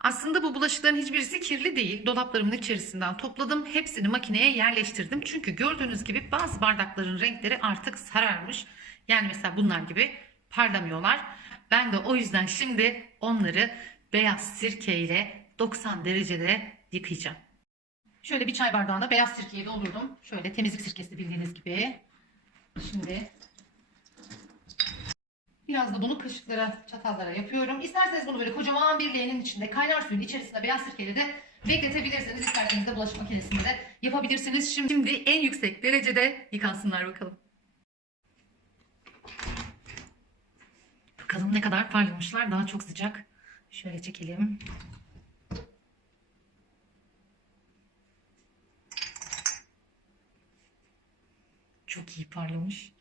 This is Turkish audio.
Aslında bu bulaşıkların hiçbirisi kirli değil. Dolaplarımın içerisinden topladım. Hepsini makineye yerleştirdim. Çünkü gördüğünüz gibi bazı bardakların renkleri artık sararmış. Yani mesela bunlar gibi parlamıyorlar. Ben de o yüzden şimdi onları beyaz sirkeyle 90 derecede yıkayacağım. Şöyle bir çay bardağına beyaz sirkeyi doldurdum. Şöyle temizlik sirkesi bildiğiniz gibi. Şimdi Biraz da bunu kaşıklara, çatallara yapıyorum. İsterseniz bunu böyle kocaman bir leğenin içinde kaynar suyun içerisinde beyaz sirkeyle de bekletebilirsiniz. İsterseniz de bulaşık makinesinde de yapabilirsiniz. Şimdi en yüksek derecede yıkansınlar bakalım. Bakalım ne kadar parlamışlar. Daha çok sıcak. Şöyle çekelim. Çok iyi parlamış.